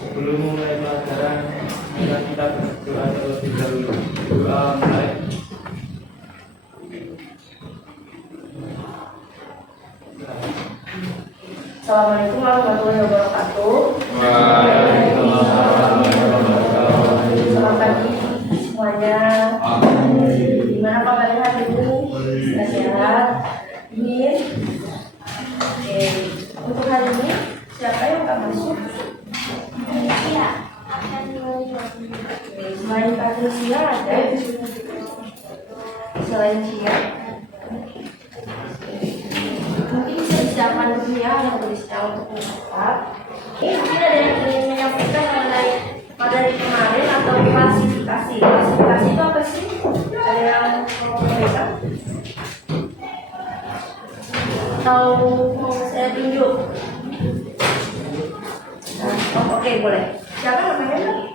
Sebelum mulai pelajaran, kita berdoa terlebih dahulu. Doa mulai. Assalamualaikum warahmatullahi wabarakatuh. Selamat pagi semuanya. Gimana kabarnya hari ini? Sehat? Ini. Oke. Untuk hari ini siapa yang akan masuk? Selain Patricia ada selain Cia mungkin bisa disiapkan dulu ya yang tulisnya untuk mencatat. Mungkin ada yang ingin menyampaikan mengenai materi kemarin atau klasifikasi. Klasifikasi itu apa sih? Ada yang mau menyampaikan? Atau mau saya tunjuk? Oke, boleh. Siapa namanya?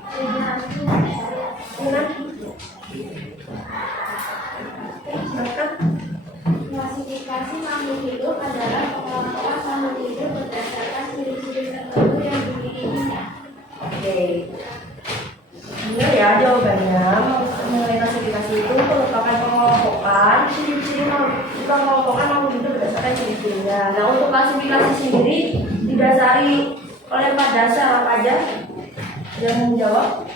Klasifikasi makhluk hidup adalah pengelompokan makhluk hidup berdasarkan ciri-ciri tertentu yang dimilikinya. Oke. Benar ya jawabannya. Mengenai klasifikasi itu merupakan pengelompokan ciri-ciri pengelompokan makhluk hidup berdasarkan ciri-cirinya. Nah, untuk klasifikasi sendiri didasari oleh 4 dasar apa aja? Yang menjawab?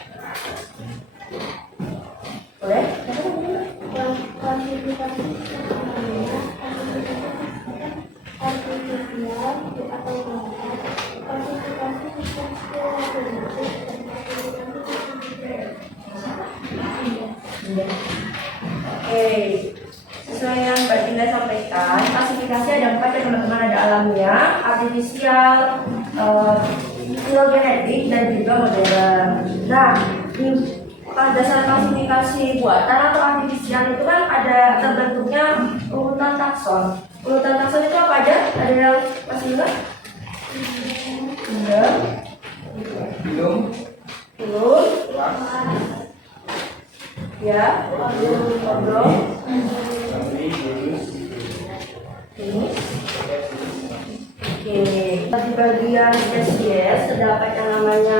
Boleh? Klasifikasi Oke, sesuai yang Mbak Dinda sampaikan, klasifikasi ada 4 ya teman-teman, ada alamiah, artifisial, filogenetik, dan juga modern. Nah, pada dasar klasifikasi buatan atau artifisial itu kan ada terbentuknya urutan takson. Urutan takson itu apa aja? Ada yang masih ingat? Belum. Ya, ngobrol. Ini. Oke, di bagian spesies terdapat yang namanya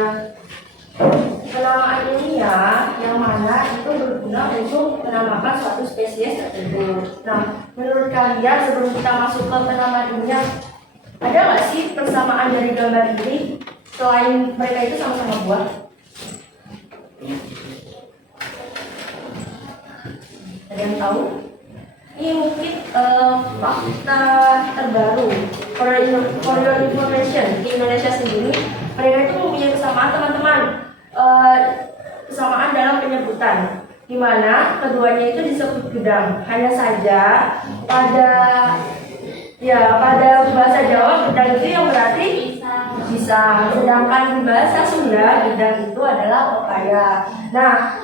penamaan ilmiah, yang mana itu berguna untuk menamakan suatu spesies tertentu. Nah, menurut kalian sebelum kita masuk ke penamaan ilmiah, ada nggak sih persamaan dari gambar ini selain mereka itu sama-sama buah? Ada yang tahu? Ini mungkin fakta terbaru for your information di Indonesia sendiri, mereka itu mempunyai kesamaan teman-teman. Kesamaan dalam penyebutan, di mana keduanya itu disebut gedang. Hanya saja pada bahasa Jawa gedang itu yang berarti bisa, sedangkan di bahasa Sunda gedang itu adalah pepaya. Nah,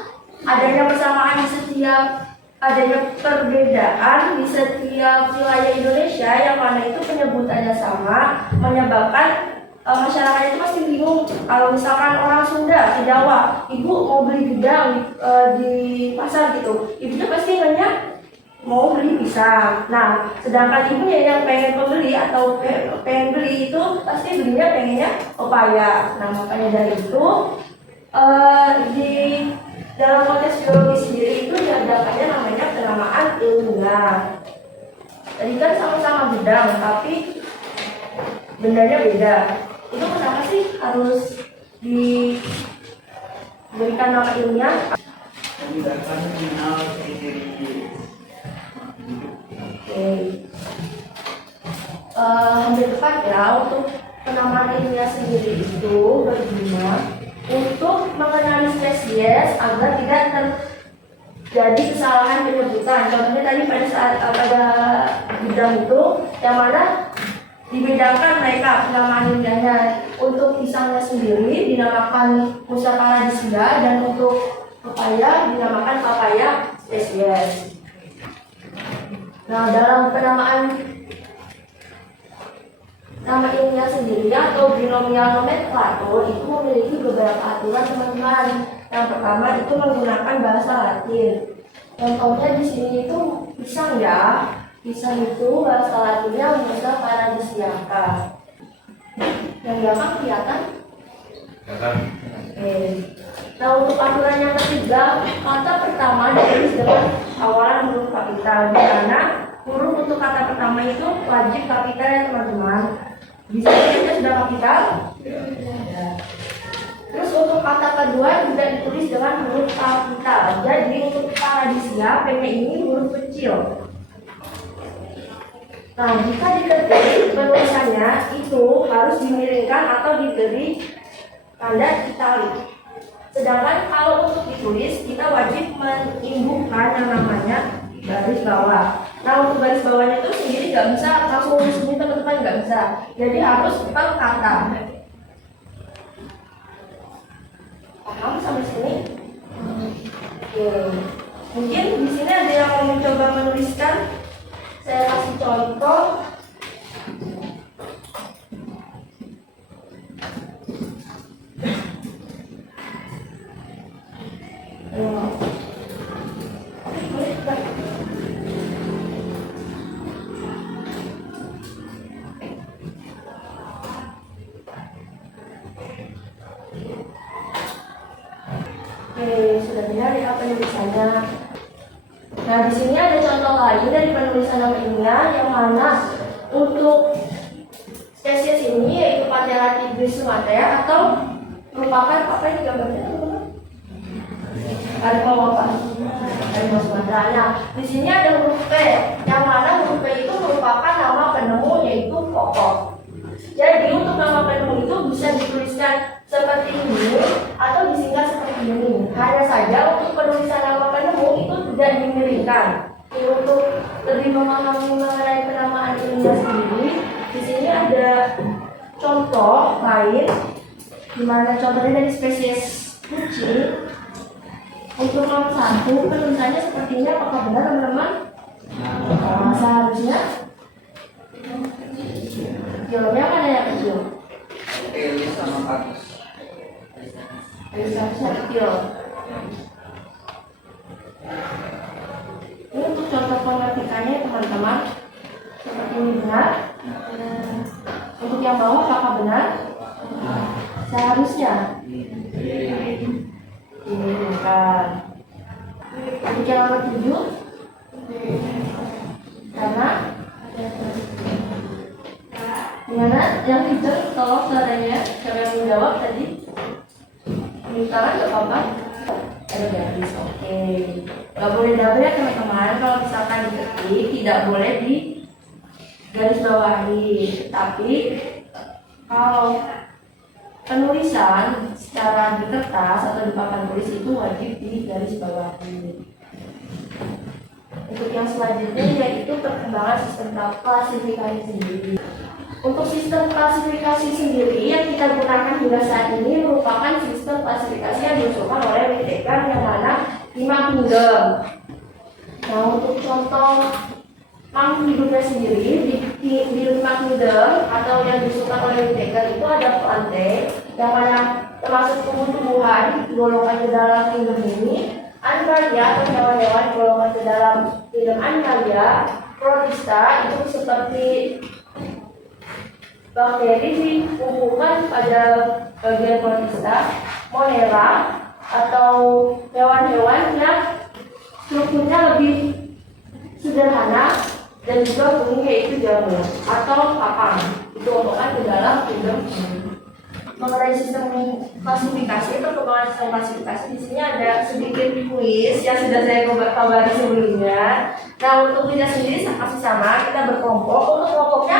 adanya persamaan di setiap, adanya perbedaan di setiap wilayah Indonesia yang mana itu penyebutannya sama, menyebabkan masyarakat itu pasti bingung. Kalau misalkan orang Sunda ke Jawa, ibu mau beli gedang di pasar gitu, ibunya pasti nanya mau beli pisang. Nah, sedangkan ibunya yang pengen pembeli atau pengen beli itu pasti belinya pengennya pepaya. Nah, makanya dari itu di dalam konteks biologi sendiri itu diadakannya namanya penamaan ilmiah. Tadi kan sama-sama gedang, tapi bendanya beda. Itu kenapa sih harus diberikan nama ilmiah? Memudahkan mengenal ciri-ciri hidup. Oke. hampir tepat ya. Untuk penamaan ilmiah sendiri itu berguna untuk mengenali spesies agar tidak terjadi kesalahan penyebutan. Contohnya tadi pada saat pada bidang itu yang mana dibedakan mereka penamaan ilmiahnya. Untuk pisangnya sendiri dinamakan Musa paradisia dan untuk pepaya dinamakan papaya spesies. Nah, dalam penamaan nama ilmiah sendiri atau binomial nomenklatur itu memiliki beberapa aturan, teman-teman. Yang pertama itu menggunakan bahasa Latin. Contohnya di sini itu pisang ya. Pisang itu bahasa Latinnya Musa paradisiaca. Yang belakang kelihatan? Oke. Nah, untuk aturan yang ketiga, kata pertama ditulis dengan awalan huruf kapital. Di mana huruf untuk kata pertama itu wajib kapital ya teman-teman. Bisa saja sudah kapital? Ya. Terus untuk kata kedua juga ditulis dengan huruf kapital. Jadi untuk paradisia P ini huruf kecil. Nah, jika diketik penulisannya itu harus dimiringkan atau diberi tanda italik. Sedangkan kalau untuk ditulis kita wajib menimbuhkan yang namanya garis bawah. Nah, untuk garis bawahnya itu sendiri nggak bisa langsung di sini teman-teman, nggak bisa. Jadi harus per kata. Paham sampai sini? Oke. Mungkin di sini ada yang mau mencoba menuliskan. Saya kasih contoh. Sudah benar ya penulisannya. Nah, di sini ada contoh lain dari penulisan nama ilmiah yang mana untuk spesies ini yaitu Panthera tigris sumatera atau merupakan apa yang digambarnya teman-teman? Harimau apa? Harimau Sumatera. Nah, di sini ada huruf P yang mana huruf P itu merupakan nama penemu yaitu pokok. Jadi untuk nama penemu itu bisa dituliskan seperti ini atau disingkat seperti ini. Hanya saja untuk penulisan nama penemu itu tidak dimiringkan. Jadi untuk lebih memahami mengenai penamaan ilmiah sendiri, di sini ada contoh lain, di mana contohnya dari spesies kucing. Untuk nomor 1 penulisannya sepertinya apakah benar teman-teman? Seharusnya jawabnya mana yang kecil? Elis sama Patus. Seharusnya kecil. Ini untuk contoh pengetikannya teman-teman. Seperti ini benar. Untuk yang bawah apakah benar? Seharusnya ini bukan. Untuk yang nomor 7 karena gimana? Yang itu tolong suaranya siapa yang menjawab tadi? Tangan nggak apa-apa? Ada garis, oke. Nggak boleh double ya teman-teman. Kalau misalkan diketik tidak boleh di garis bawahi. Tapi kalau penulisan secara di kertas atau di papan tulis itu wajib di garis bawahi. Untuk yang selanjutnya yaitu perkembangan sistem klasifikasi sendiri. Untuk sistem klasifikasi sendiri yang kita gunakan hingga saat ini merupakan sistem klasifikasi yang diusulkan oleh Whittaker yang mana 5 kingdom. Nah, untuk contoh 5 hidupnya sendiri di 5 kingdom atau yang diusulkan oleh Whittaker itu ada plante yang mana termasuk tumbuh-tumbuhan golongan ke dalam kingdom ini, animalia atau hewan-hewan golongan ke dalam kingdom animalia, protista itu seperti bakteri dikumpulkan pada bagian protista, monera atau hewan-hewan yang strukturnya lebih sederhana dan juga kuning yaitu jamur atau papang. Itu omongan ke dalam kingdom ini. Mengenai sistem klasifikasi atau perkembangan sistem klasifikasi di sini ada sedikit kuis yang sudah saya kabari sebelumnya. Nah, untuk kita sendiri kasih sama kita berkelompok. Untuk kelompoknya